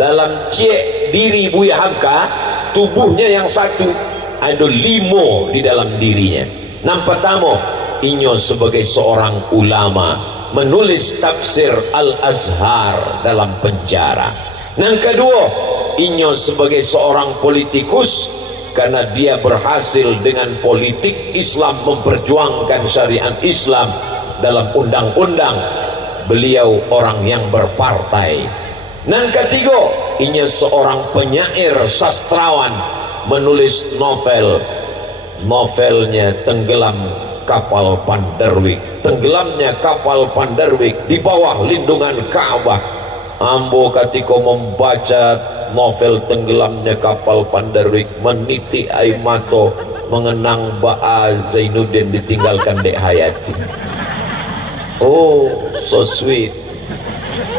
dalam cek diri Buya Hamka, tubuhnya yang satu ada 5 di dalam dirinya. Yang pertama, inyo sebagai seorang ulama menulis tafsir Al-Azhar dalam penjara. Yang kedua, inyo sebagai seorang politikus karena dia berhasil dengan politik Islam memperjuangkan syariat Islam dalam undang-undang. Beliau orang yang berpartai. Dan ketiga, inya seorang penyair sastrawan menulis novel. Novelnya Tenggelam Kapal Panderwik. Tenggelamnya kapal Panderwik di bawah lindungan Ka'bah. Ambo ketika membaca novel Tenggelamnya Kapal Panderwik, meniti air mata mengenang Ba'a Zainuddin ditinggalkan Dek Hayati. Oh, so sweet.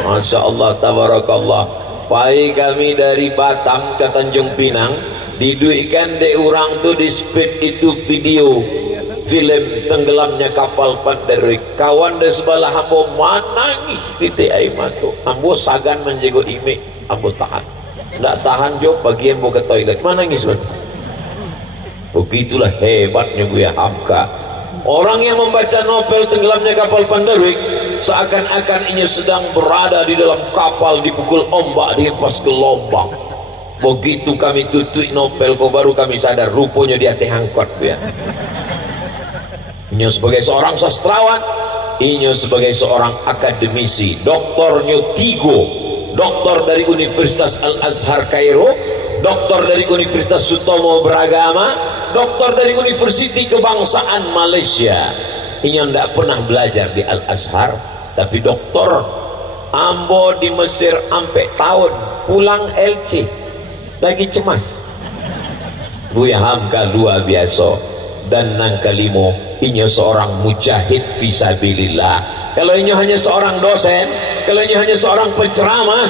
Masya Allah, tabarakallah. Pai kami dari Batam ke Tanjung Pinang, diduikan de orang tu di speed itu video film Tenggelamnya Kapal Panderwik. Kawan de sebelah ambo manangis di air mata. Ambo sagan menjaga imik, ambo tahan. Tidak tahan jo bagian mau ke toilet, manangis betul. Begitulah hebatnya Buya Hamka. Orang yang membaca novel Tenggelamnya Kapal Panderwik seakan-akan ia sedang berada di dalam kapal dipukul ombak, dihempas gelombang. Begitu kami tutup novel, kok baru kami sadar rupanya dia teh angkot ya. Ia sebagai seorang sastrawan, ia sebagai seorang akademisi, doktornya 3, doktor dari Universitas Al-Azhar Kairo, doktor dari Universitas Sutomo Beragama, doktor dari Universiti Kebangsaan Malaysia. Ini tidak pernah belajar di Al-Azhar, tapi doktor. Ambo di Mesir sampai tahun, pulang LC lagi cemas. Buya Hamka luar biasa. Dan yang kelima, ini seorang mujahid fisabilillah. Kalau ini hanya seorang dosen, kalau ini hanya seorang penceramah,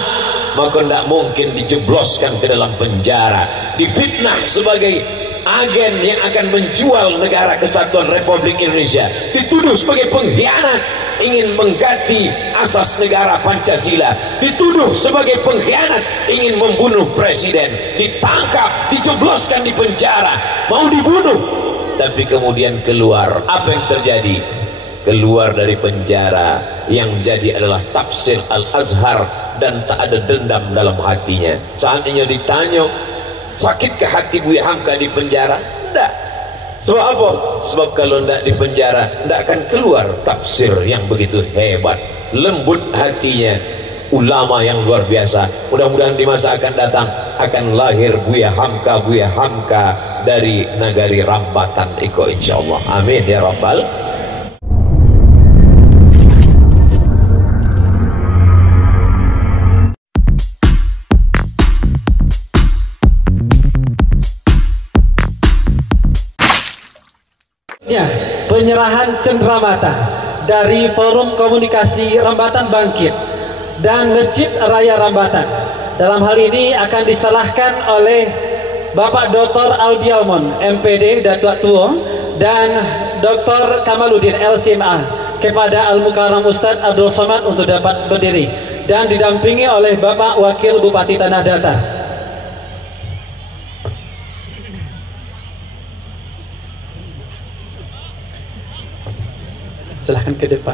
maka tidak mungkin dijebloskan ke dalam penjara, difitnah sebagai agen yang akan menjual negara kesatuan Republik Indonesia, dituduh sebagai pengkhianat ingin mengganti asas negara Pancasila, dituduh sebagai pengkhianat ingin membunuh presiden, ditangkap, dijebloskan di penjara, mau dibunuh, tapi kemudian keluar. Apa yang terjadi? Keluar dari penjara, yang jadi adalah tafsir Al-Azhar dan tak ada dendam dalam hatinya. Saatnya ditanya, sakit ke hati Buya Hamka di penjara? Tidak. Sebab apa? Sebab kalau tidak di penjara, tidak akan keluar tafsir yang begitu hebat. Lembut hatinya, ulama yang luar biasa. Mudah-mudahan di masa akan datang akan lahir Buya Hamka dari Nagari Rambatan Iko, insyaallah. Amin ya rabbal. Ya, penyerahan cenderamata dari Forum Komunikasi Rambatan Bangkit dan Masjid Raya Rambatan. Dalam hal ini akan diserahkan oleh Bapak Dr. Aldi Almond, MPD Datuk Tua, dan Dr. Kamaluddin LCMA kepada Al-Mukarram Ustadz Abdul Somad untuk dapat berdiri, dan didampingi oleh Bapak Wakil Bupati Tanah Datar. Silahkan ke depan.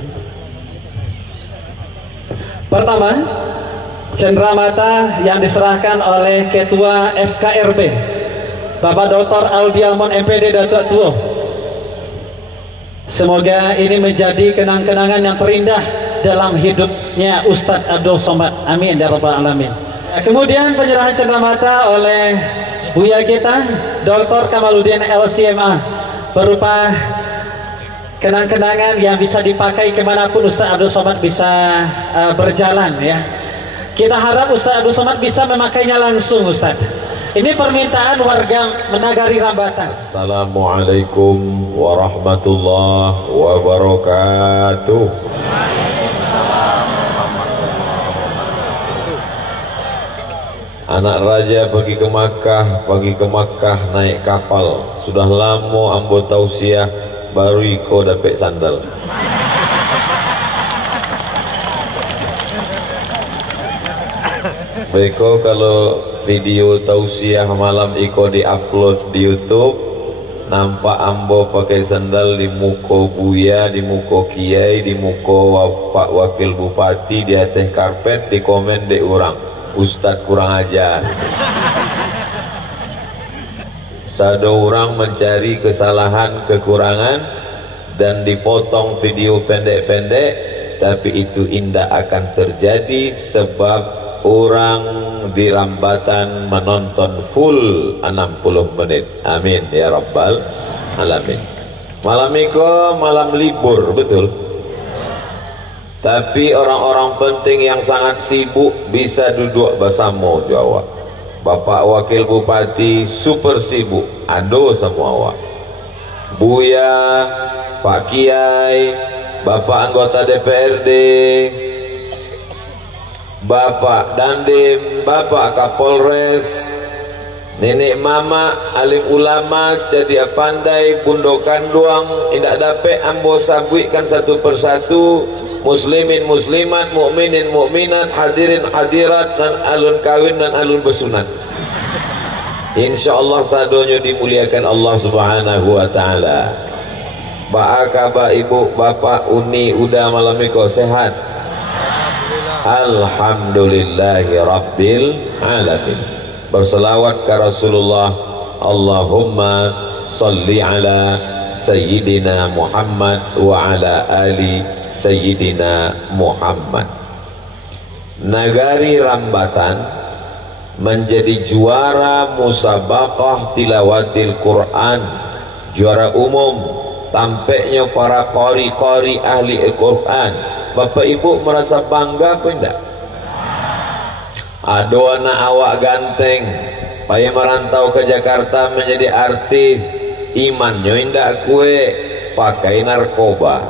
Pertama, cenderamata yang diserahkan oleh Ketua FKRB Bapak Dr. Aldi Almond, MPD Datuk Tua. Semoga ini menjadi kenang-kenangan yang terindah dalam hidupnya Ustadz Abdul Somad. Amin ya rabbal alamin. Kemudian penyerahan cenderamata oleh Buya kita Dr. Kamaluddin LCMA berupa kenang-kenangan yang bisa dipakai kemanapun Ustaz Abdul Somad bisa berjalan ya. Kita harap Ustaz Abdul Somad bisa memakainya langsung Ustaz. Ini permintaan warga Nagari Rambatan. Assalamualaikum warahmatullahi wabarakatuh. Anak raja pergi ke Makkah naik kapal. Sudah lama ambo tausiah, baru iko dapat sandal. Beko kalau video tausiah malam iko diupload di YouTube, nampak ambo pakai sandal di muko buya, di muko kiai, di muko pak wakil bupati, di atas karpet, di komen di orang Ustadz kurang ajar. Sado orang mencari kesalahan kekurangan dan dipotong video pendek-pendek, tapi itu indah akan terjadi sebab orang di Rambatan menonton full 60 menit. Amin ya rabbal alamin. Malam itu malam libur, betul? Tapi orang-orang penting yang sangat sibuk bisa duduk bersama Jawa. Bapak Wakil Bupati super sibuk, ado semua awak. Buya, Pak Kiai, Bapak anggota DPRD, Bapak Dandim, Bapak Kapolres, nenek mama, alim ulama, jadi pandai, bundokan doang, indak dapat ambo sabuikan satu persatu. Muslimin muslimat, mukminin mukminat, hadirin hadirat, dan alun kawin dan alun besunat. Insyaallah sadonya dimuliakan Allah Subhanahu wa taala. Baaka ibu bapak uni udah malam ini sehat. Alhamdulillahi rabbil alamin. Berselawat ke Rasulullah. Allahumma salli ala Sayyidina Muhammad wa ala ali Sayyidina Muhammad. Nagari Rambatan menjadi juara musabaqah tilawatil Quran, juara umum, tampaknya para qari-qari ahli Al-Quran. Bapak ibu merasa bangga apa enggak? Ada anak awak ganteng payah merantau ke Jakarta menjadi artis, imannya indak kue, pakai narkoba,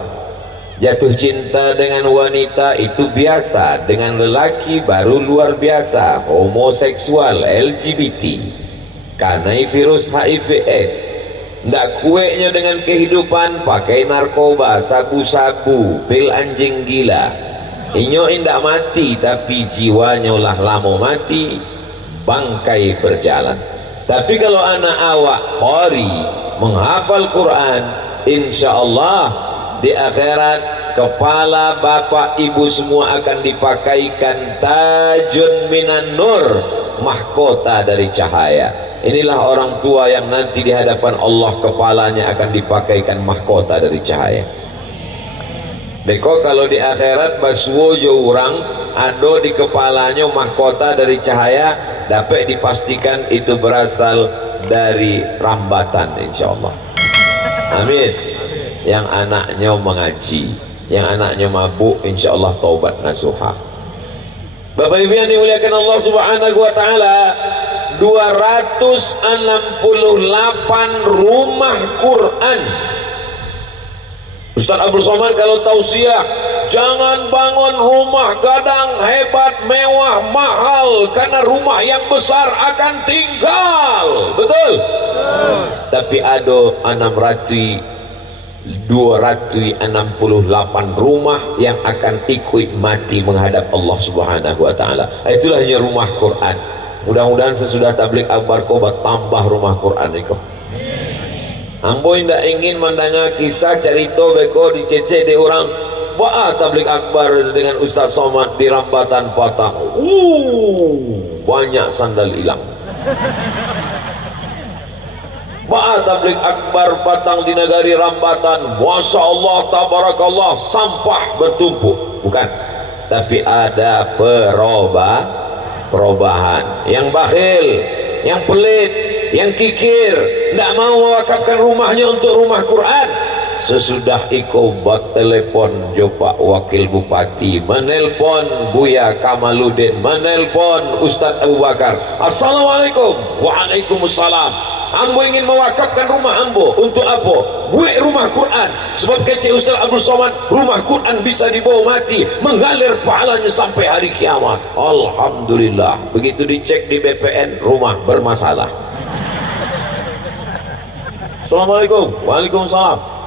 jatuh cinta dengan wanita itu biasa, dengan lelaki baru luar biasa, homoseksual, LGBT, karena virus HIV AIDS. Ndak kueknya dengan kehidupan, pakai narkoba, sabu-sabu, pil anjing gila. Inyo indak mati, tapi jiwanya lah lama mati, bangkai berjalan. Tapi kalau anak awak qari, menghafal Quran, insyaallah di akhirat kepala bapak ibu semua akan dipakaikan tajun minan nur, mahkota dari cahaya. Inilah orang tua yang nanti di hadapan Allah kepalanya akan dipakaikan mahkota dari cahaya. Beko kalau di akhirat baswojo orang ada di kepalanya mahkota dari cahaya, dapat dipastikan itu berasal dari Rambatan insyaallah. Amin. Yang anaknya mengaji, yang anaknya mabuk, insyaallah taubat nasuha. Bapak Ibu yang dimuliakan Allah Subhanahu wa taala, 268 rumah Quran. Ustaz Abdul Somad kalau tausiah, jangan bangun rumah gadang hebat, mewah, mahal, karena rumah yang besar akan tinggal. Betul? Tapi ada 268 rumah yang akan ikut mati menghadap Allah Subhanahu wa taala. Itulah hanya rumah Quran. Mudah-mudahan sesudah tablik akbar kobat tambah rumah Quran itu. Ambo tidak ingin mendengar kisah cerita beko dikece di orang. Wah, tablik akbar dengan Ustaz Somad di Rambatan patah. Banyak sandal hilang. Wah, tablik akbar patang di negari Rambatan. Masya Allah, tabarakallah, sampah bertumpuk. Bukan, tapi ada perubahan. Yang bakhil, yang pelit, yang kikir, tidak mau mewakafkan rumahnya untuk rumah Quran. Sesudah ikobat telepon Pak Wakil Bupati, menelpon Buya Kamaluddin, menelpon Ustadz Abu Bakar, assalamualaikum. Waalaikumsalam. Ambo ingin mewakafkan rumah ambo. Untuk apa? Buat rumah Quran. Sebab kecil Ustaz Abdul Somad, rumah Quran bisa dibawa mati, mengalir pahalanya sampai hari kiamat. Alhamdulillah. Begitu dicek di BPN, rumah bermasalah. Assalamualaikum. Waalaikumsalam.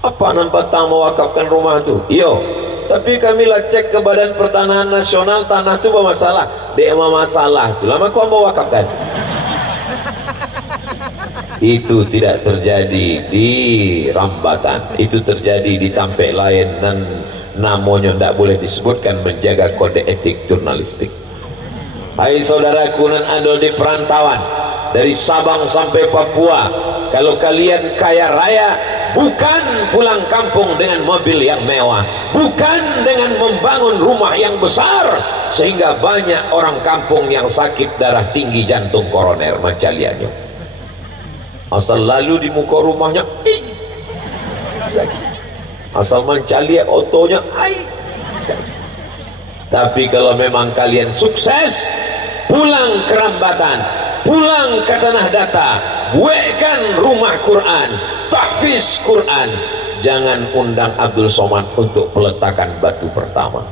Apa nan batang mewakafkan rumah itu? Iyo, tapi kami lah cek ke Badan Pertanahan Nasional, tanah itu bermasalah. Dia masalah itu lama kau mau wakafkan. Itu tidak terjadi di Rambatan, itu terjadi di Tampek lain, dan namanya tidak boleh disebutkan, menjaga kode etik jurnalistik. Hai saudaraku nan ada di perantauan dari Sabang sampai Papua, kalau kalian kaya raya, bukan pulang kampung dengan mobil yang mewah, bukan dengan membangun rumah yang besar sehingga banyak orang kampung yang sakit darah tinggi, jantung, koroner, macaliannya. Asal lalu di muka rumahnya sakit, asal mencaliak otonya sakit. Tapi kalau memang kalian sukses, pulang ke Rambatan, pulang ke Tanah Datar, buatkan rumah Quran, tahfiz Quran, jangan undang Abdul Somad untuk peletakan batu pertama.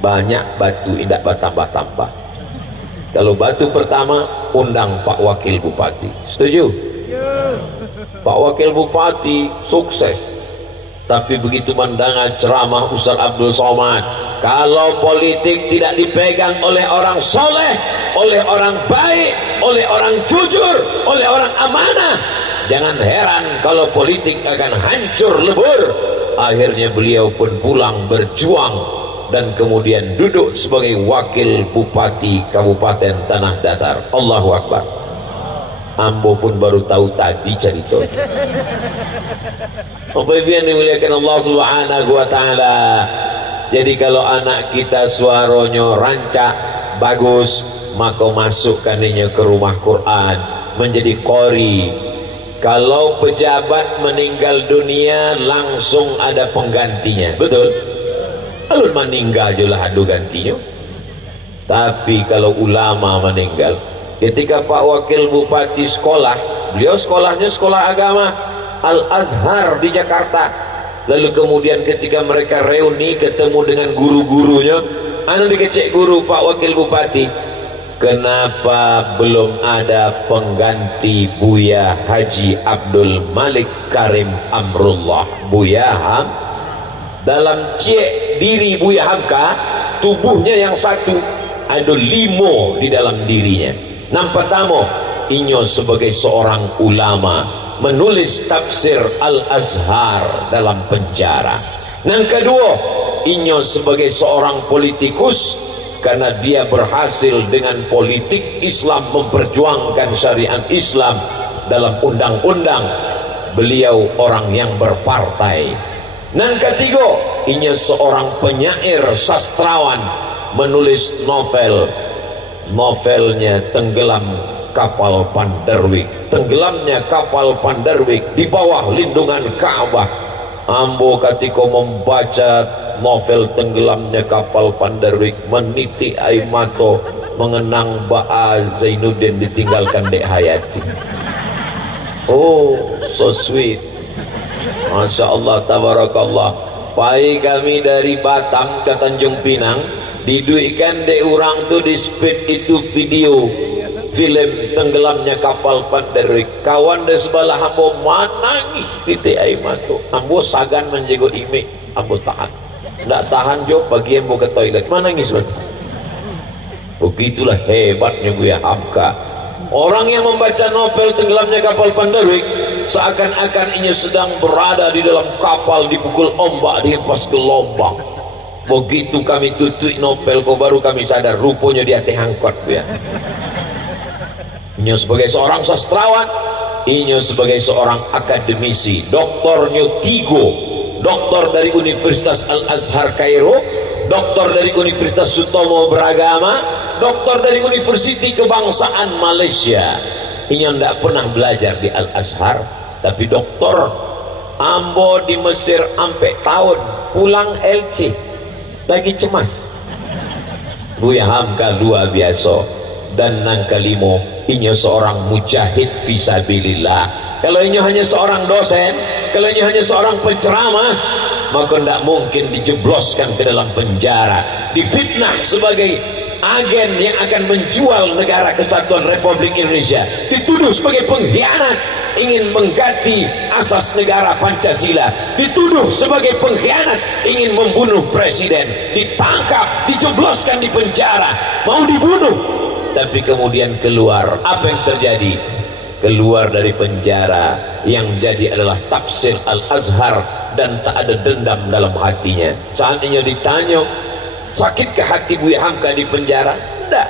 Banyak batu indak bertambah-tambah. Kalau batu pertama, undang Pak Wakil Bupati. Setuju? Pak Wakil Bupati sukses, tapi begitu mendengar ceramah Ustaz Abdul Somad, kalau politik tidak dipegang oleh orang soleh, oleh orang baik, oleh orang jujur, oleh orang amanah, jangan heran kalau politik akan hancur lebur. Akhirnya beliau pun pulang berjuang dan kemudian duduk sebagai Wakil Bupati Kabupaten Tanah Datar. Allahu Akbar. Ambo pun baru tahu tadi cerita. Apa yang dimuliakan Allah Subhanahu wa taala. Jadi kalau anak kita suaranya rancak bagus, maka masukkannya ke rumah Quran, menjadi qori. Kalau pejabat meninggal dunia, langsung ada penggantinya. Betul? Alun meninggal jelah ada gantinya. Tapi kalau ulama meninggal, ketika Pak Wakil Bupati sekolah, beliau sekolahnya sekolah agama Al-Azhar di Jakarta. Lalu kemudian ketika mereka reuni ketemu dengan guru-gurunya, anu dikecek guru Pak Wakil Bupati, kenapa belum ada pengganti Buya Haji Abdul Malik Karim Amrullah? Buya Ham dalam cek diri Buya Hamka, tubuhnya yang satu, ada 5 di dalam dirinya. Yang pertama, inyo sebagai seorang ulama menulis tafsir Al-Azhar dalam penjara. Yang kedua, inyo sebagai seorang politikus karena dia berhasil dengan politik Islam memperjuangkan syariat Islam dalam undang-undang. Beliau orang yang berpartai. Yang ketiga, inyo seorang penyair sastrawan menulis novel. Novelnya Tenggelam Kapal Pandarwik. Tenggelamnya kapal Pandarwik di bawah lindungan Ka'bah. Ambo ketika membaca novel Tenggelamnya Kapal Pandarwik, meniti air mata mengenang Ba'a Zainuddin ditinggalkan Dek Hayati. Oh, so sweet. Masya Allah, tabarakallah. Pai kami dari Batam ke Tanjung Pinang, diduikan dek orang tu di speed itu video film Tenggelamnya Kapal Pandarwik. Kawan di sebelah ambo menangis di air mata. Ambo sagan menjaga imik, ambo tahan. Tidak tahan jo, pagi ambo ke toilet menangis betul. Begitulah hebatnya Buya Hamka. Orang yang membaca novel Tenggelamnya Kapal Pandarwik seakan-akan ini sedang berada di dalam kapal dipukul ombak, dihempas gelombang. Begitu kami tutup novel, kok baru kami sadar rupanya dia teh angkot ya. Inyo sebagai seorang sastrawan, inyo sebagai seorang akademisi, doktornya 3, doktor dari Universitas Al-Azhar Kairo, doktor dari Universitas Sutomo Beragama, doktor dari Universiti Kebangsaan Malaysia. Inyo tidak pernah belajar di Al-Azhar, tapi doktor. Ambo di Mesir sampai tahun, pulang LC lagi cemas. Buya Hamka luar biasa. Dan yang kelima, inyo seorang mujahid fisabilillah. Kalau inyo hanya seorang dosen, kalau inyo hanya seorang penceramah, maka tidak mungkin dijebloskan ke dalam penjara, difitnah sebagai agen yang akan menjual negara kesatuan Republik Indonesia, dituduh sebagai pengkhianat, ingin mengganti asas negara Pancasila, dituduh sebagai pengkhianat, ingin membunuh presiden, ditangkap, dijebloskan di penjara, mau dibunuh, tapi kemudian keluar. Apa yang terjadi? Keluar dari penjara, yang jadi adalah tafsir Al-Azhar, dan tak ada dendam dalam hatinya. Saatnya ditanya, sakitkah hati Buya Hamka di penjara? Tidak.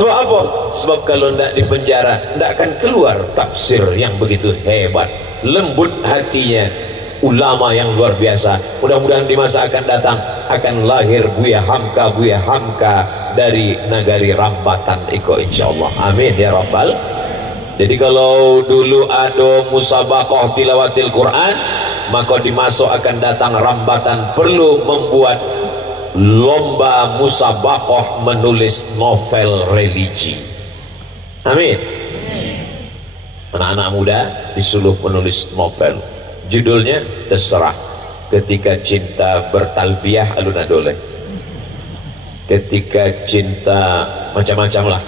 Sebab apa? Sebab kalau tidak di penjara, tidak akan keluar tafsir yang begitu hebat. Lembut hatinya, ulama yang luar biasa. Mudah-mudahan di masa akan datang akan lahir Buya Hamka dari nagari Rambatan iko, insyaallah. Amin ya rabbal. Jadi kalau dulu ada musabaqah tilawatil Quran, maka di masa akan datang Rambatan perlu membuat lomba musabaqah menulis novel religi. Amin. Anak-anak muda disuruh menulis novel, judulnya terserah. Ketika cinta bertalbiyah alun adole, ketika cinta macam-macam lah.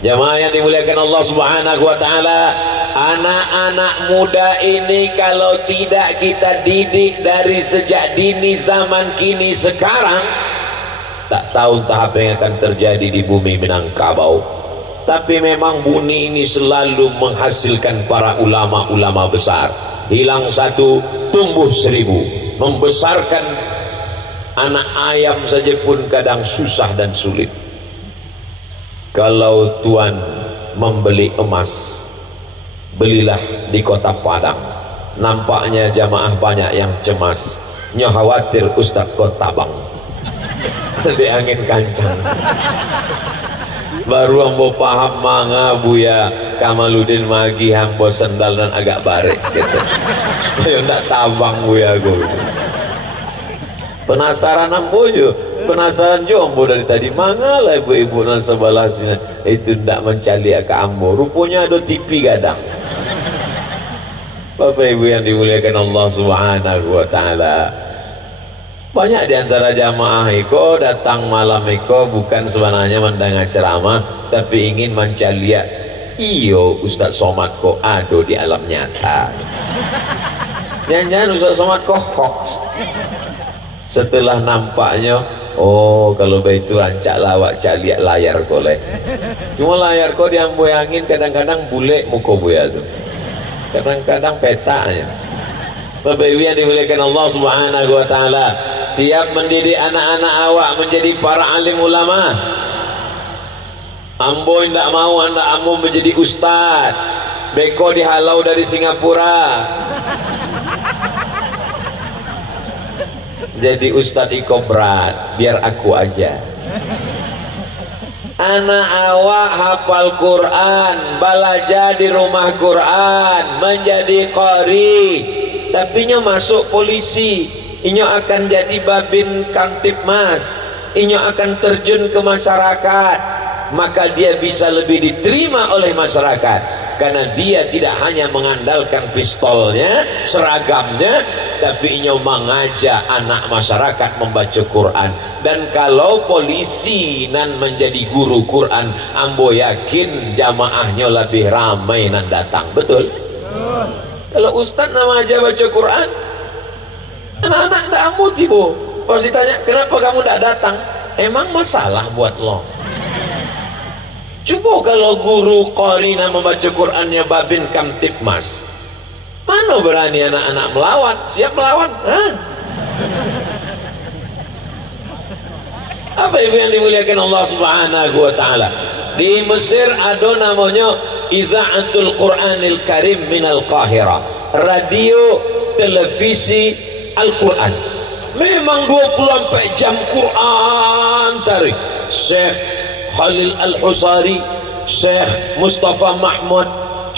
Jamaah yang dimuliakan Allah Subhanahu wa taala, anak-anak muda ini kalau tidak kita didik dari sejak dini zaman kini sekarang, tak tahu entah apa yang akan terjadi di bumi Minangkabau. Tapi memang bumi ini selalu menghasilkan para ulama-ulama besar. Hilang satu, tumbuh seribu. Membesarkan anak ayam saja pun kadang susah dan sulit. Kalau tuan membeli emas, belilah di kota Padang. Nampaknya jamaah banyak yang cemas, nyo khawatir Ustaz kota bang di angin kancang. Baru ambo paham manga Buya Kamaluddin magi hambo sendal dan agak baris gitu, supaya ndak tabang Buya go. Penasaran ambo jo, penasaran jo ambo dari tadi. Mangalah ibu-ibu nan sebelasnya itu ndak mencali ke ambo, rupanya ada TV gadang. Bapak ibu yang dimuliakan Allah Subhanahu wa taala, banyak di antara jamaah iko datang malam iko bukan sebenarnya mendengar ceramah, tapi ingin mencaliak iyo Ustaz Somad kok ado di alam nyata. Jangan-jangan Ustaz Somad kok hoax. Setelah nampaknya, oh kalau begitu rancak lawak caliak layar koleh. Cuma layar kok diamboyangin kadang-kadang bule muka Buya tuh, kadang-kadang petanya. Bapak ibu yang dimuliakan Allah Subhanahu wa taala, siap mendidik anak-anak awak menjadi para alim ulama. Ambo tidak mau anak ambo menjadi ustaz, beko dihalau dari Singapura. Jadi ustaz iko berat, biar aku aja. Anak awak hafal Quran, belajar di rumah Quran, menjadi qari, tapi nyo masuk polisi, inyo akan jadi babin Kamtipmas, inyo akan terjun ke masyarakat, maka dia bisa lebih diterima oleh masyarakat karena dia tidak hanya mengandalkan pistolnya, seragamnya, tapi inyo mengajak anak masyarakat membaca Quran. Dan kalau polisi nan menjadi guru Quran, ambo yakin jamaahnya lebih ramai nan datang. Betul? Kalau ustaz nama aja baca Quran, anak-anak tidak ambo tibo. Pas ditanya kenapa kamu tidak datang, emang masalah buat lo? Coba kalau guru qari nama membaca Qurannya babin Kamtipmas, mana berani anak-anak melawan? Siap melawan? Hah? Apa ibu yang dimuliakan Allah Subhanahu wa taala? Di Mesir ada namanya Idza'atul Quranil Karim minal Qahira, radio televisi Al-Quran. Memang 24 jam Quran tarik. Syekh Khalil Al-Husari, Syekh Mustafa Mahmud,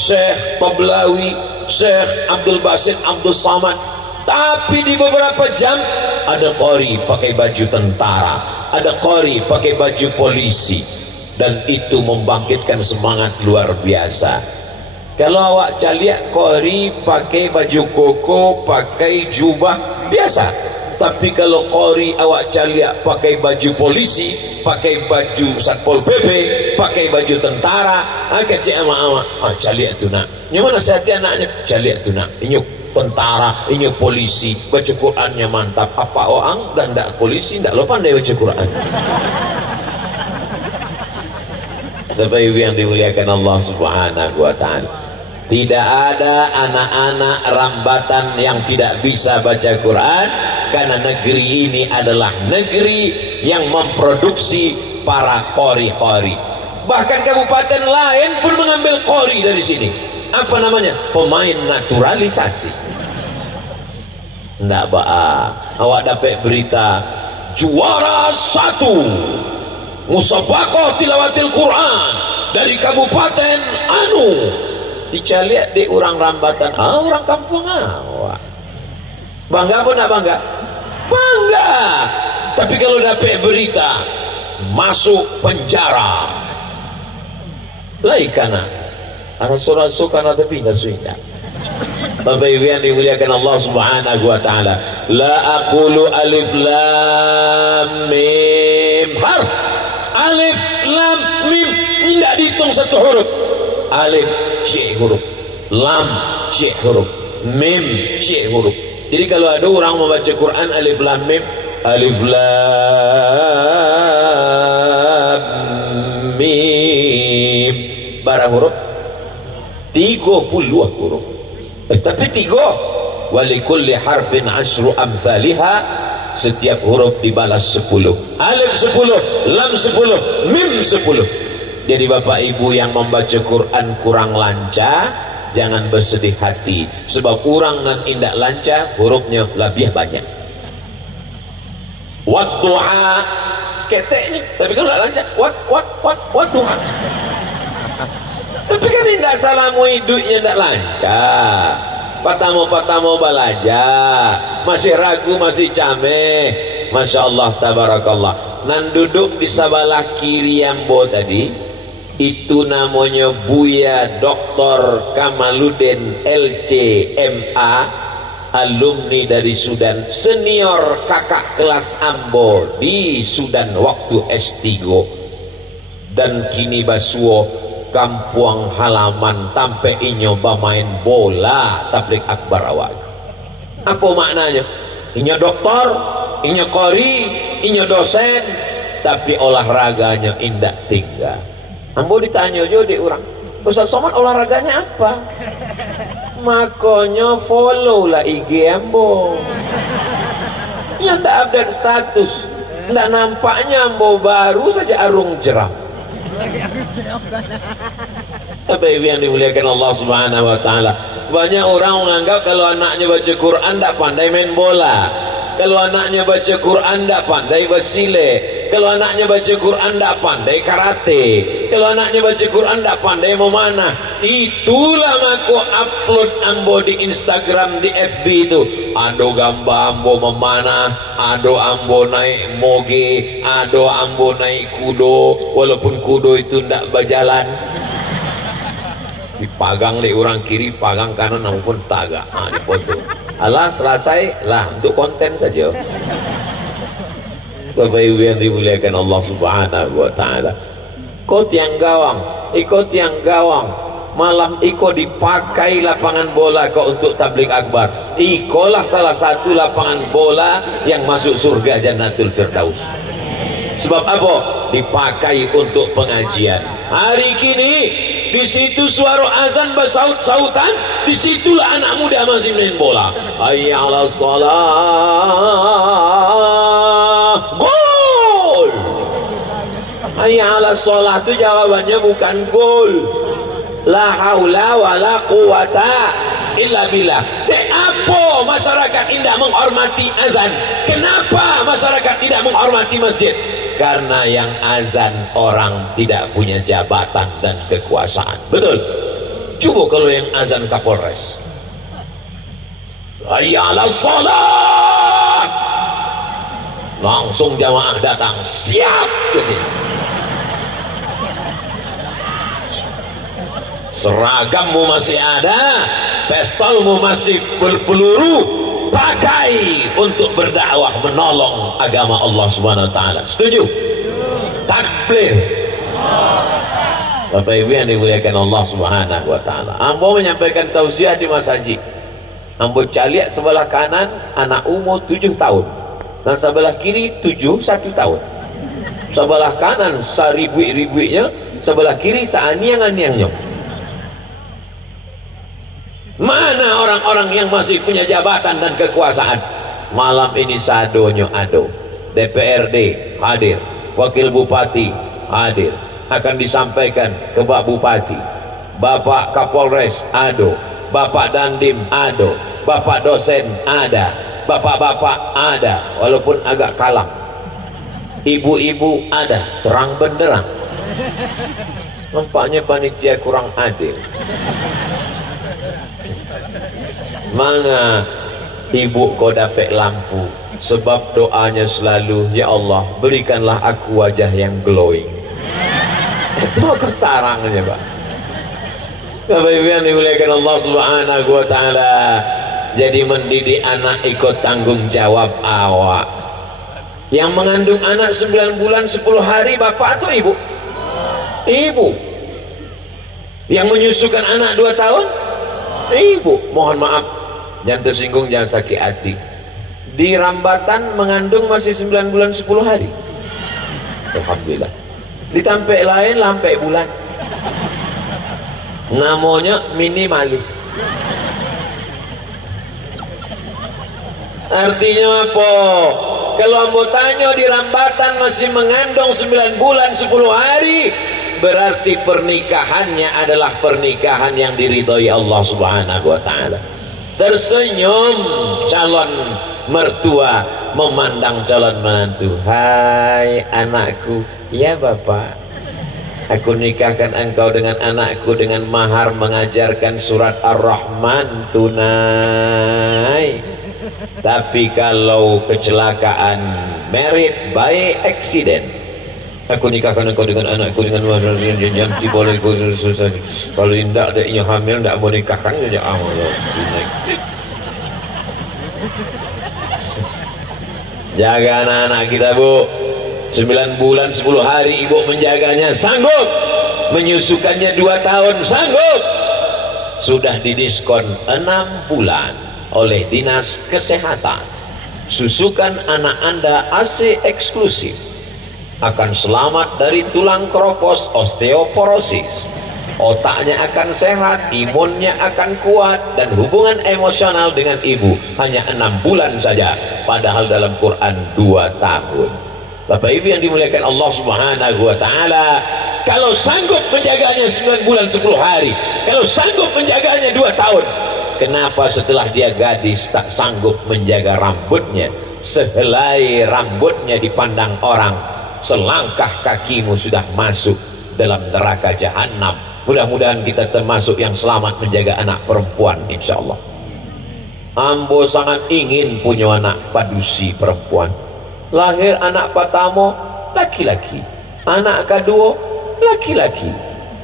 Syekh Tablawi, Syekh Abdul Basit Abdul Samad. Tapi di beberapa jam ada qari pakai baju tentara, ada qari pakai baju polisi, dan itu membangkitkan semangat luar biasa. Kalau awak caliak qari pakai baju koko, pakai jubah biasa, Tapi kalau qori awak caliak pakai baju polisi, pakai baju satpol pp, pakai baju tentara, kecik ama-ama, caliak tu nak. Yang mana sehati anaknya? Caliak tu nak. Inyuk tentara, inyuk polisi, baca Qurannya mantap. Apa orang dan tak polisi tak lo pandai baca Quran. Bapak Ibu yang dimuliakan Allah Subhanahu wa taala, tidak ada anak-anak rambatan yang tidak bisa baca Quran, karena negeri ini adalah negeri yang memproduksi para qori-qori. Bahkan kabupaten lain pun mengambil qori dari sini. Apa namanya? Pemain naturalisasi. Ndak awak dapat berita juara 1 musabaqah tilawatil Quran dari kabupaten anu, dicaliak di orang rambatan, orang kampung awak. Bangga apa nak bangga? Bangga. Tapi kalau dapat berita masuk penjara, laikana rasul-rasul karena tapi nasuindah. Bapak Ibu yang dimuliakan Allah Subhanahu wa taala, la aqulu alif lam mim harf. Alif lam mim tidak dihitung satu huruf. Alif c huruf, lam c huruf, mim c huruf. Jadi kalau ada orang membaca Quran alif lam mim, alif lam mim, berapa huruf? 32 huruf. Tapi 3. Walikulli harfin asyru amsalihha, setiap huruf dibalas 10. Alif 10, lam 10, mim 10. Jadi Bapak Ibu yang membaca Quran kurang lancar, jangan bersedih hati, sebab kurang dan indak lancar hurufnya lebih banyak. Wadduha seketeknya, tapi kalau tidak lancar wadduha. Tapi kan tidak salamu hidupnya tidak lancar. Patamo balaja, masih ragu, masih cameh. Masya Allah, tabarakallah. Nan duduk di sebelah kiri Ambo tadi, itu namanya Buya Dr. Kamaluddin LCMA, alumni dari Sudan, senior kakak kelas Ambo di Sudan waktu S3, dan kini basuo kampung halaman tampe inyo main bola tablik akbar awak. Apa maknanya? Inyo doktor, inyo qori, inyo dosen, tapi olahraganya indak tinggal. Ambo ditanya jo di orang, Ustaz Somad olahraganya apa? Makanya follow lah IG Ambo. Yang ndak update status, ndak nampaknya Ambo baru saja arung jeram. Bapak Ibu yang dimuliakan Allah Subhanahu wa taala, banyak orang menganggap kalau anaknya baca Quran tidak pandai main bola, kalau anaknya baca Quran tidak pandai bersile, kalau anaknya baca Quran tidak pandai karate, kalau anaknya baca Quran tidak pandai memanah. Itulah aku upload Ambo di Instagram, di FB itu, ado gambar Ambo memanah, ado Ambo naik moge, ado Ambo naik kudo, walaupun kudo itu tidak berjalan, dipagang di orang kiri, pagang kanan, namun tagak, dipoto. Alah, selesai lah, untuk konten saja. Bapak Ibu yang dimuliakan Allah Subhanahu wa taala, kau tiang gawang, ikut tiang gawang, malam iko dipakai lapangan bola kau untuk tablik akbar. Ikolah salah satu lapangan bola yang masuk surga Jannatul Firdaus. Sebab apa? Dipakai untuk pengajian. Hari kini di situ suara azan bersaut-sautan, disitulah anak muda masih main bola. Hayya 'alas shalah, gol. Hayya 'alas shalah itu jawabannya bukan gol. La haula wala quwata illa billah. Apa masyarakat tidak menghormati azan? Kenapa masyarakat tidak menghormati masjid? Karena yang azan orang tidak punya jabatan dan kekuasaan. Betul? Coba kalau yang azan Kapolres, hayya 'alas shalah, langsung jamaah datang, siap ke sini. Seragammu masih ada, pistolmu masih berpeluru, pakai untuk berdakwah menolong agama Allah Subhanahu wa taala. Setuju? Takbir. Bapak Ibu yang dimuliakan Allah Subhanahu wa taala. Ambo menyampaikan tausiah di masjid. Ambo caliak sebelah kanan anak umur 7 tahun dan sebelah kiri 1 tahun. Sebelah kanan saribui-ribuinya, sebelah kiri seaniang-aniangnya. Mana orang-orang yang masih punya jabatan dan kekuasaan? Malam ini sadonyo ado. DPRD hadir, wakil bupati hadir, akan disampaikan ke Pak Bupati, Bapak Kapolres ado, Bapak Dandim ado, Bapak dosen ada, bapak-bapak ada, walaupun agak kalam, ibu-ibu ada, terang benderang. Nampaknya panitia kurang adil. Mana ibu kau dapat lampu, sebab doanya selalu, ya Allah berikanlah aku wajah yang glowing. Itu ketarangnya Pak. Bapak Ibu yang dimuliakan Allah Subhanahu wa taala. Jadi mendidik anak ikut tanggung jawab awak. Yang mengandung anak 9 bulan 10 hari bapak atau ibu? Ibu. Yang menyusukan anak 2 tahun? Ibu. Mohon maaf, jangan tersinggung, jangan sakit hati. Di Rambatan mengandung masih 9 bulan 10 hari. Alhamdulillah. Di Tampek lain lampai bulan. Namanya minimalis. Artinya apa? Kalau ambo tanya di Rambatan masih mengandung 9 bulan 10 hari, berarti pernikahannya adalah pernikahan yang diridhoi Allah Subhanahu wa taala. Tersenyum calon mertua memandang calon menantu. Hai anakku, ya bapak, aku nikahkan engkau dengan anakku dengan mahar mengajarkan surat Ar-Rahman tunai. Tapi kalau kecelakaan, merit by accident, aku nikahkan engkau dengan anakku dengan mahar janji boleh susah. Kalau indak adanya hamil, tidak mau nikahkan saja Allah. Jaga anak-anak kita Bu. 9 bulan 10 hari ibu menjaganya, sanggup. Menyusukannya 2 tahun, sanggup. Sudah didiskon 6 bulan oleh Dinas Kesehatan. Susukan anak Anda AC eksklusif, akan selamat dari tulang keropos, osteoporosis. Otaknya akan sehat, imunnya akan kuat, dan hubungan emosional dengan ibu hanya 6 bulan saja, padahal dalam Quran 2 tahun. Bapak Ibu yang dimuliakan Allah Subhanahu wa taala, kalau sanggup menjaganya 9 bulan 10 hari, kalau sanggup menjaganya 2 tahun, kenapa setelah dia gadis tak sanggup menjaga rambutnya? Sehelai rambutnya dipandang orang, selangkah kakimu sudah masuk dalam neraka jahanam. Mudah-mudahan kita termasuk yang selamat menjaga anak perempuan, insyaallah. Ambo sangat ingin punya anak padusi perempuan. Lahir anak pertama laki-laki, anak kedua laki-laki.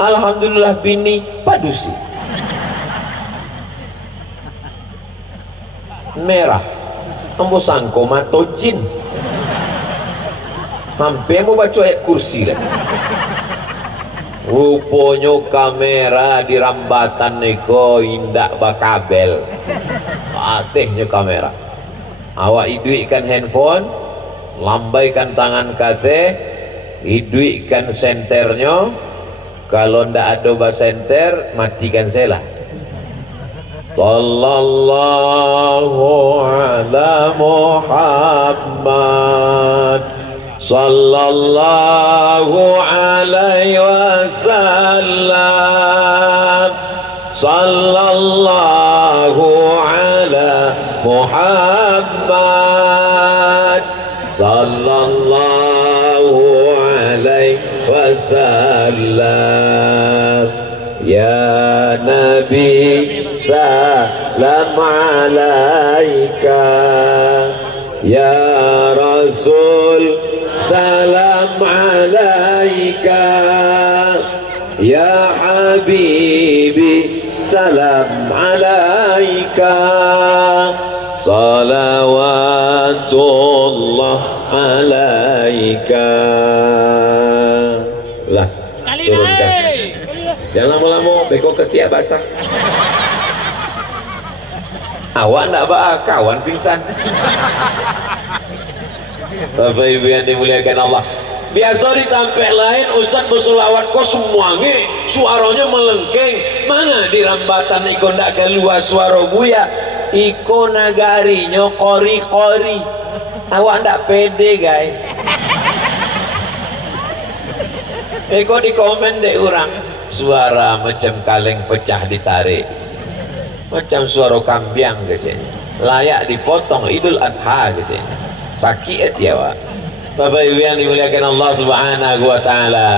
Alhamdulillah bini padusi. Merah. Ambo sangko mato jin. Hampir mau baca ayat kursi lah. Rupanya kamera di Rambatan niko indak bakabel. Atehnya kamera. Awak iduikan handphone, lambaikan tangan kate, iduikan senternya. Kalau ndak ada bas senter, matikan sela. Sallallahu ala Muhammad, sallallahu alaihi wasallam, sallallahu ala Muhammad, sallallahu alaihi wasallam. Ya Nabi salam alaika, ya Rasul salam alaika, ya Habibi salam alaika, salawatullah alaika. Lah, turunkan. Jangan lama-lama, beko ketiak basah. Awak ndak bawa kawan pingsan. Bapak Ibu yang dimuliakan Allah, biasa di tampek lain Ustaz berselawat kok semuanya suaranya melengkeng. Mana di rambatan iko ndak keluar suara buya. Iko nagarinya kori-kori. Awak ndak pede guys. Iko di komen deh orang, suara macam kaleng pecah ditarik, macam suara kambiang gitu, layak dipotong Idul Adha gitu. Sakit ya Pak. Bapak Ibu yang dimuliakan Allah Subhanahu wa taala,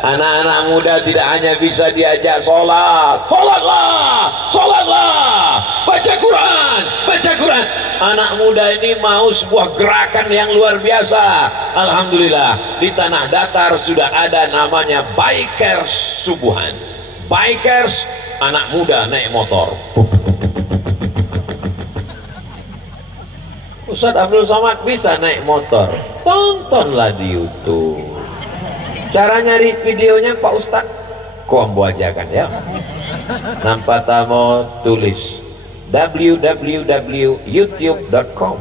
anak-anak muda tidak hanya bisa diajak sholat, sholatlah, baca Quran, baca Quran. Anak muda ini mau sebuah gerakan yang luar biasa. Alhamdulillah, di tanah datar sudah ada namanya bikers subuhan. Bikers, anak muda naik motor. Ustaz Abdul Somad bisa naik motor, tontonlah di YouTube. Cara nyari videonya Pak Ustaz, kau ajakan ya. Nampak tamu tulis www.youtube.com.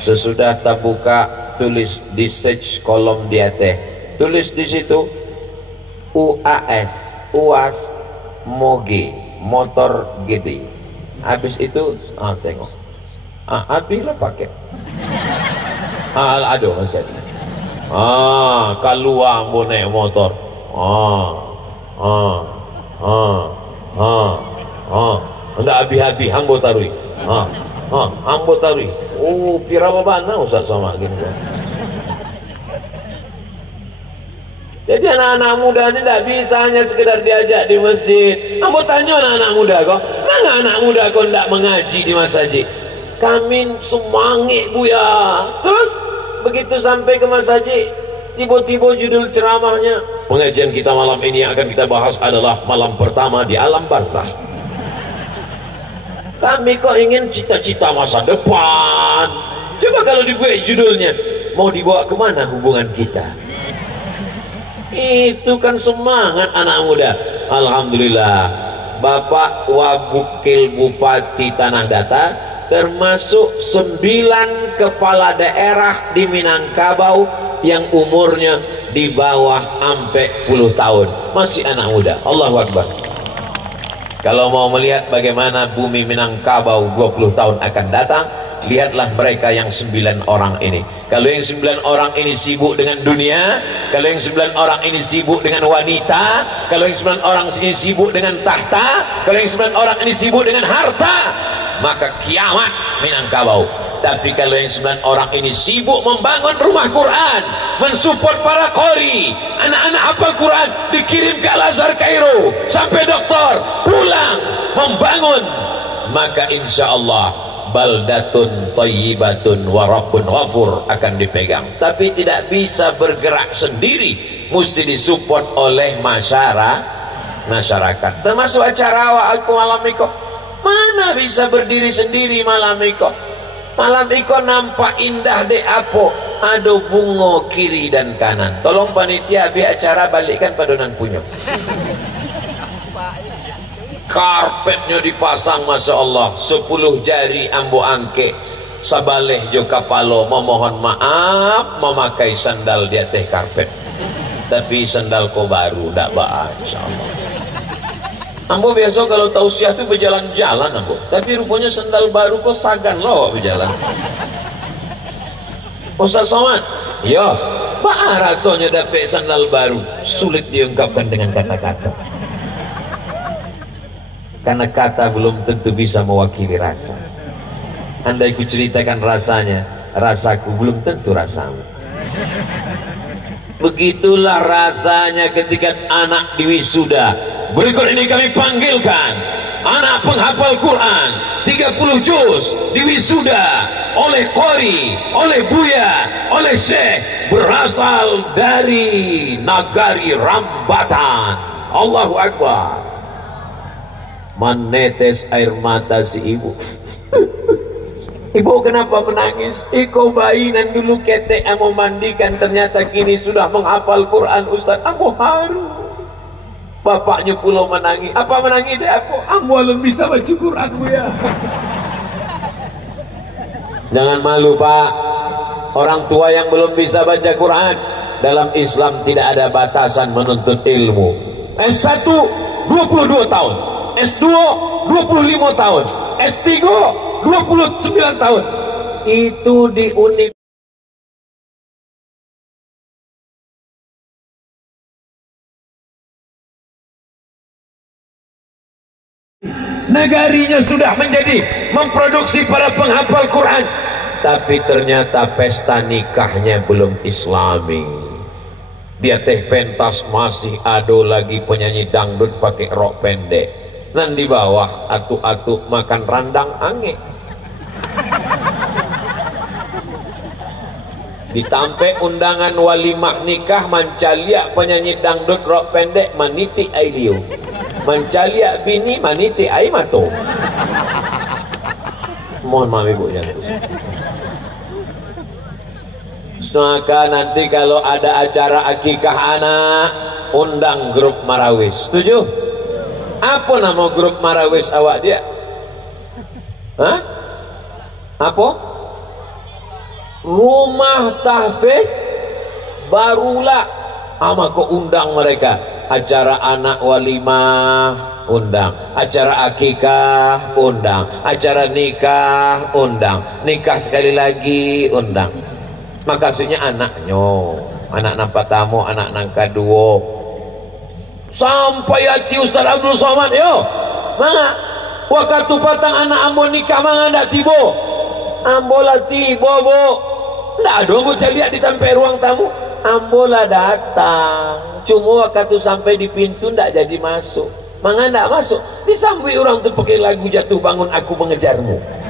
Sesudah tak buka, tulis di search kolom di atas, tulis di situ UAS Moge motor gede. Habis itu tengok, habislah paket. Aduh masih ada. Keluar mau naik motor. Ndak habis-habis hambo tarui. Hambo tarui. Oh, pirawa bana Ustaz sama gini. Jadi anak-anak muda ini tidak bisa hanya sekedar diajak di masjid. Ambo tanya anak-anak muda kok, mana anak muda kok tidak mengaji di masjid? Kami semangat buya. Terus begitu sampai ke masjid, tiba-tiba judul ceramahnya, pengajian kita malam ini yang akan kita bahas adalah malam pertama di alam barzah. Kami kok ingin cita-cita masa depan. Coba kalau dibuat judulnya, mau dibawa kemana hubungan kita? Itu kan semangat anak muda. Alhamdulillah, Bapak Wakil Bupati Tanah Datar termasuk 9 kepala daerah di Minangkabau yang umurnya di bawah sampai 10 tahun, masih anak muda. Allahu Akbar. Kalau mau melihat bagaimana bumi Minangkabau 20 tahun akan datang, lihatlah mereka yang 9 orang ini. Kalau yang 9 orang ini sibuk dengan dunia, kalau yang 9 orang ini sibuk dengan wanita, kalau yang 9 orang ini sibuk dengan tahta, kalau yang 9 orang ini sibuk dengan harta, maka kiamat Minangkabau. Tapi kalau yang 9 orang ini sibuk membangun rumah Quran, mensupport para qori, anak-anak hafal Quran, dikirim ke Al-Azhar Kairo sampai doktor, pulang membangun, maka insya Allah baldatun thayyibatun wa rabbun ghafur akan dipegang. Tapi tidak bisa bergerak sendiri, mesti disupport oleh masyarakat. Termasuk acara aku malam iko, mana bisa berdiri sendiri malam iko? Malam iko nampak indah dek apo, ada bunga kiri dan kanan. Tolong panitia biar acara balikkan padunan punya. Karpetnya dipasang, masya Allah, 10 jari ambo angke, sabaleh jo kapalo memohon maaf memakai sandal di atas karpet. Tapi sandal ko baru dak ba, insya Allah. Ambo biasa kalau tausiah tuh berjalan-jalan ambo, tapi rupanya sandal baru kok sagan loh berjalan. Ustaz Somad, ya, apa rasanya dapat sandal baru? Sulit diungkapkan dengan kata-kata. Karena kata belum tentu bisa mewakili rasa. Andai ku ceritakan rasanya, rasaku belum tentu rasamu. Begitulah rasanya ketika anak diwisuda. Berikut ini kami panggilkan anak penghafal Quran 30 juz diwisuda oleh qori, oleh buya, oleh syekh, berasal dari nagari Rambatan. Allahu Akbar. Menetes air mata si ibu. Ibu kenapa menangis? Iko bayi nan dulu ketek amo mandikan, ternyata kini sudah menghafal Quran Ustaz. Amo haru. Bapaknya pula menangis. Apa menangis deh aku? Amo belum bisa baca Quran ya. Jangan malu Pak. Orang tua yang belum bisa baca Quran. Dalam Islam tidak ada batasan menuntut ilmu. S1 22 tahun, S2 25 tahun, S3 29 tahun. Itu di universitas. Negarinya sudah menjadi memproduksi para penghafal Quran, tapi ternyata pesta nikahnya belum islami. Dia teh pentas masih ado lagi penyanyi dangdut pakai rok pendek. Nan di bawah atuk-atuk makan randang ange. Ditampe undangan walimah nikah mancalia penyanyi dangdut rok pendek maniti ailiu. Mancalia bini maniti aimato. Mohon maaf ibu jangan. Maka nanti kalau ada acara akikah anak, undang grup Marawis. Setuju? Apa nama grup Marawis awak dia? Hah? Apa? Rumah Tahfiz Barulah. Ama kau undang mereka. Acara anak walimah, undang. Acara akikah, undang. Acara nikah, undang. Nikah sekali lagi, undang. Maksudnya anaknya, anak nampak tamu, anak nangka duo, sampai hati Ustaz Abdul Somad yo, manga, waktu patang anak ambo nikah manga ndak tibo, ambola tibo bo, ndak dong gue lihat di tempat ruang tamu, ambola datang, cuma waktu sampai di pintu ndak jadi masuk, manga ndak masuk, disambui orang tuh pakai lagu jatuh bangun aku mengejarmu.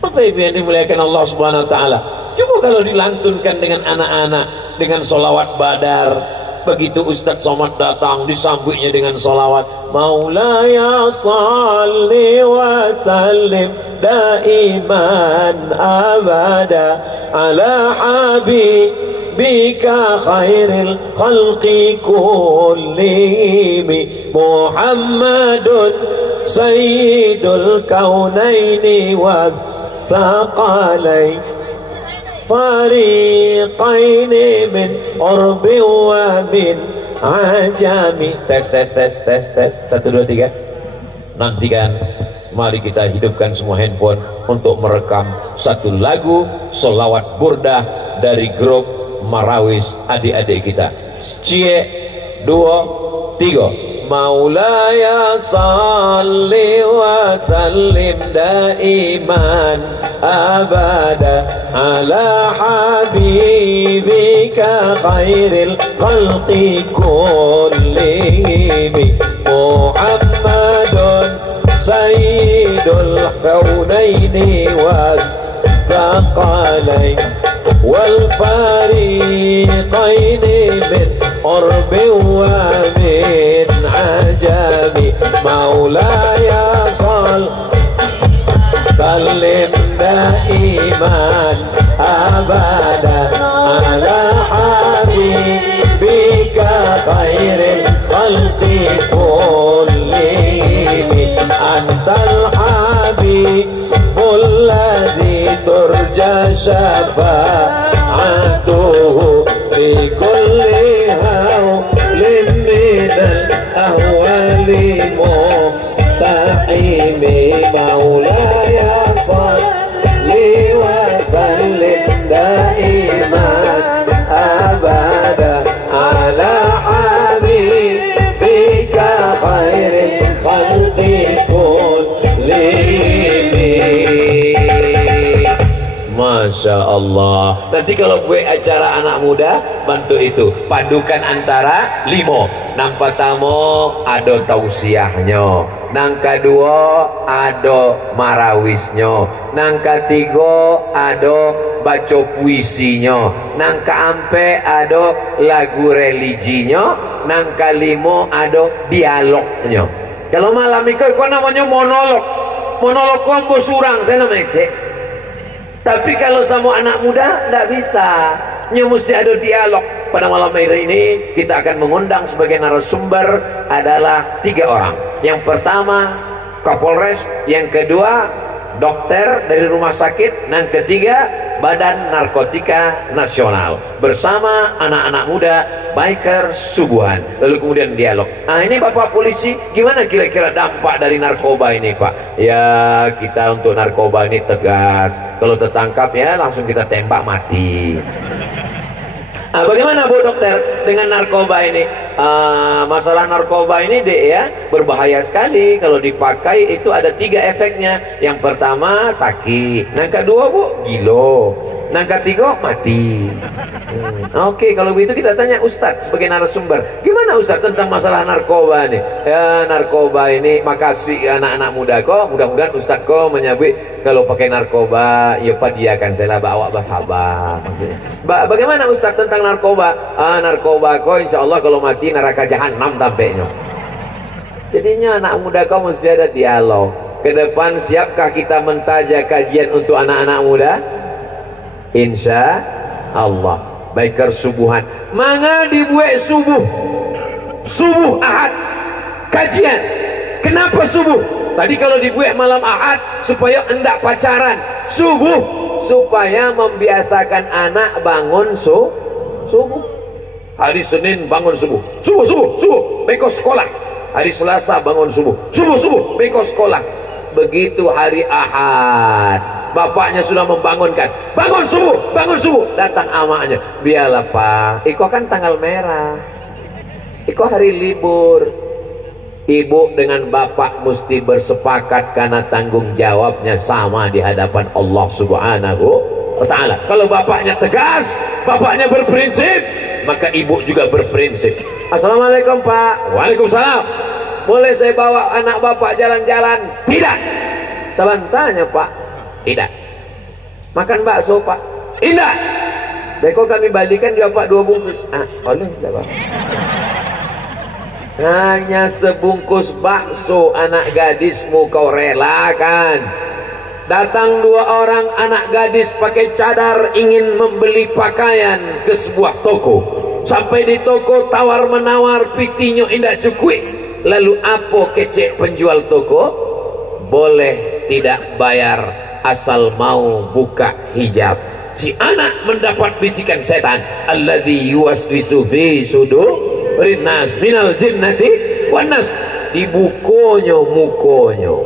Apa ibu yang dimuliakan Allah Subhanahu Wa Taala? Coba kalau dilantunkan dengan anak-anak, dengan solawat badar. Begitu Ustadz Somad datang, disambutnya dengan solawat. Maulaya salli wa sallim daiman abada ala habibika khairil khalqi kullihim Muhammadun sayyidul kaunaini wa ثقلي فريقين من عرب ومن عجم. Tes 1 2 3. Nanti kan mari kita hidupkan semua handphone untuk merekam satu lagu solawat burdah dari grup Marawis adik-adik kita. Cie 2 3. Maulaya salli wa sallim daiman abada ala habibika khairil khalqi kullihim Muhammadun sayyidul kaunaini wa thaqalain wal fariqaini min urbi wa min ajami maulaya sallim daiman abada ala habibika khairil khalqi kullihim antal habibul ladzi turja syafa'atuhu fi kulli hawlin minal ahwali muhtahimi maulaya salli wa sallim daiman abada ala habibika khairil khalqi kullihim. Masya Allah. Nanti kalau buat acara anak muda, bantu itu padukan antara limo. Nang pertama ada tausiahnya, nang kedua ada marawisnya, nang ketiga ada baca puisinya, nang keempat ada lagu religinya, nang kelima ada dialognya. Kalau malam itu namanya monolog. monolog kombo surang saya nama cek. Tapi kalau sama anak muda tidak bisa. Nya mesti ada dialog. Pada malam hari ini kita akan mengundang sebagai narasumber adalah 3 orang. Yang pertama Kapolres, yang kedua dokter dari rumah sakit, dan ketiga Badan Narkotika Nasional bersama anak-anak muda biker subuhan. Lalu kemudian dialog. Nah ini Bapak polisi, gimana kira-kira dampak dari narkoba ini Pak? Ya kita untuk narkoba ini tegas, kalau tertangkap ya langsung kita tembak mati. Nah, bagaimana Bu Dokter dengan narkoba ini? Masalah narkoba ini dek ya berbahaya sekali. Kalau dipakai itu ada 3 efeknya. Yang pertama sakit, yang kedua Bu gilo, yang ketiga mati. Oke, kalau begitu kita tanya Ustadz sebagai narasumber, gimana Ustadz tentang masalah narkoba ini? Ya narkoba ini, makasih anak-anak muda kok, mudah-mudahan Ustadz kok menyebut kalau pakai narkoba ya Pak dia akan saya bawa basabah. Bagaimana Ustadz tentang narkoba? Narkoba kok insya Allah kalau mati neraka jahanam tampaknya. Jadinya anak muda kau mesti ada dialog. Ke depan siapkah kita mentaja kajian untuk anak-anak muda? Insya Allah. Biker subuhan. Mangga dibuat subuh. Subuh Ahad. Kajian. Kenapa subuh? Tadi kalau dibuat malam Ahad supaya hendak pacaran. Subuh supaya membiasakan anak bangun subuh. Hari Senin bangun subuh. Subuh. Beko sekolah. Hari Selasa bangun subuh. Subuh. Beko sekolah. Begitu hari Ahad. Bapaknya sudah membangunkan, bangun subuh, datang amaknya, biarlah Pak, iko kan tanggal merah, iko hari libur. Ibu dengan bapak mesti bersepakat karena tanggung jawabnya sama di hadapan Allah Subhanahu wa Ta'ala. Kalau bapaknya tegas, bapaknya berprinsip, maka ibu juga berprinsip. Assalamualaikum Pak. Waalaikumsalam. Boleh saya bawa anak bapak jalan-jalan? Tidak. Sebantanya Pak. Tidak. Makan bakso Pak? Tidak. Beko kami balikan dia Pak 2 bungkus. Oleh tidak Pak. Hanya sebungkus bakso anak gadismu kau relakan. Datang 2 orang anak gadis pakai cadar ingin membeli pakaian ke sebuah toko. Sampai di toko tawar menawar pitinyo indak cukup. Lalu apa kecek penjual toko? Boleh tidak bayar asal mau buka hijab. Si anak mendapat bisikan setan, alladzi yuwaswisu fi sudurin nas minal jinnati wan nas. Dibukonyo mukonyo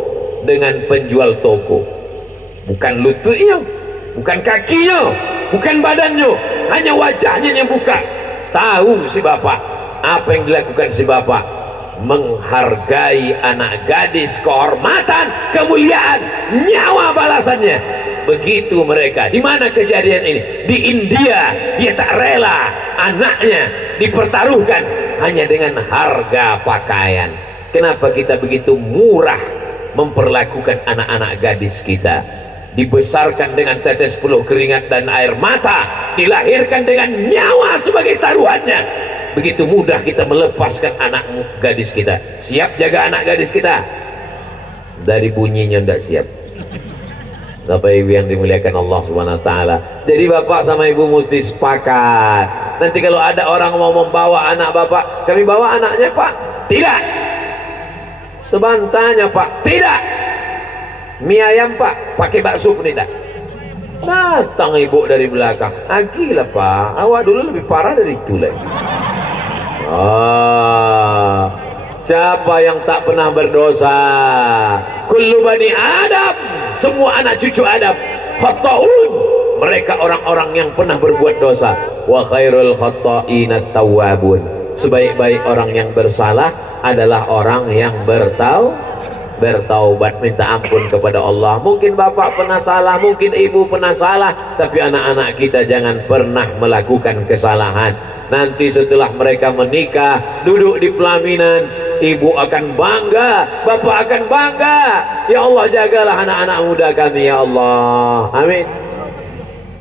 dengan penjual toko, bukan lututnya, bukan kakinya, bukan badannya, hanya wajahnya yang buka. Tahu si bapak apa yang dilakukan si bapak? Menghargai anak gadis, kehormatan, kemuliaan, nyawa balasannya. Begitu mereka. Di mana kejadian ini? Di India. Dia tak rela anaknya dipertaruhkan hanya dengan harga pakaian. Kenapa kita begitu murah memperlakukan anak-anak gadis kita? Dibesarkan dengan tetes peluh keringat dan air mata, dilahirkan dengan nyawa sebagai taruhannya. Begitu mudah kita melepaskan anak gadis kita. Siap jaga anak gadis kita? Dari bunyinya tidak siap. Bapak Ibu yang dimuliakan Allah Subhanahu wa Ta'ala. Jadi bapak sama ibu mesti sepakat. Nanti kalau ada orang mau membawa anak bapak, kami bawa anaknya Pak? Tidak. Sebantanya Pak? Tidak. Mie ayam Pak? Pakai bakso pun tidak. Datang ibu dari belakang, gila Pak, awak dulu lebih parah dari itu lagi. Siapa yang tak pernah berdosa? Kullu bani Adam, semua anak cucu Adam khata'un, mereka orang-orang yang pernah berbuat dosa. Wa khairul khata'ina tawwabun, sebaik-baik orang yang bersalah adalah orang yang bertaubat, minta ampun kepada Allah. Mungkin bapak pernah salah, mungkin ibu pernah salah, tapi anak-anak kita jangan pernah melakukan kesalahan. Nanti setelah mereka menikah, duduk di pelaminan, ibu akan bangga, bapak akan bangga. Ya Allah, jagalah anak-anak muda kami ya Allah. Amin.